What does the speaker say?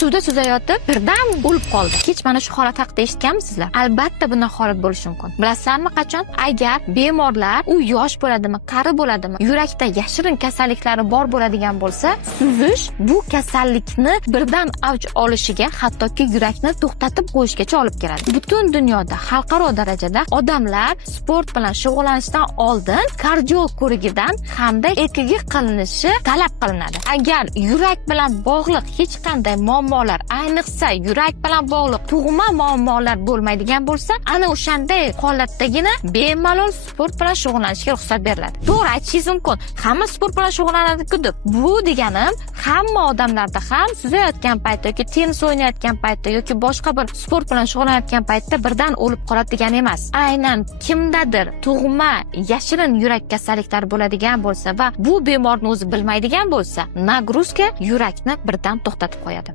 suvda suzayotib birdan o'lib qoldi. Kech mana shu holat haqida eshitganmisizlar? Albatta bunday holat bo'lishi mumkin. Bilasizlarmi qachon? Agar bemorlar u yosh bo'ladimi, qari bo'ladimi, yurakda yashirin kasalliklari bor bo'ladigan bo'lsa, suzish bu kasallikni birdan avj olishiga, hattoki yurakni to'xtatib qo'yishgacha olib keladi. Butun dunyoda xalqaro darajada odamlar sport bilan shug'ullanishdan oldin kardiolog ko'rigidan hamda EKG qilinishi talab qilinadi. Agar yurak bilan bog'liq hech qanday muammolar, ayniqsa yurak bilan bog'liq tug'ma muammolar bo'lmaydigan bo'lsa, ana o'shanday holatdagina bemalol sport bilan shug'ullanishga ruxsat beriladi. To'g'ri, aytishingiz mumkin, hamma sport bilan shug'ullanadi-ku deb. Bu deganim hamma odamlarda ham suzayotgan paytda yoki tennis o'ynayotgan paytda yoki boshqa bir sport bilan shug'ullanayotgan paytda birdan o'lib qoladi degani emas. Aynan kimdadir tug'ma yashirin yurak kasalliklari bo'ladigan bo'lsa va bu bemorni o'zi bilmaydigan bo'lsa, nagruzka yurakni birdan to'xtatib qo'yadi.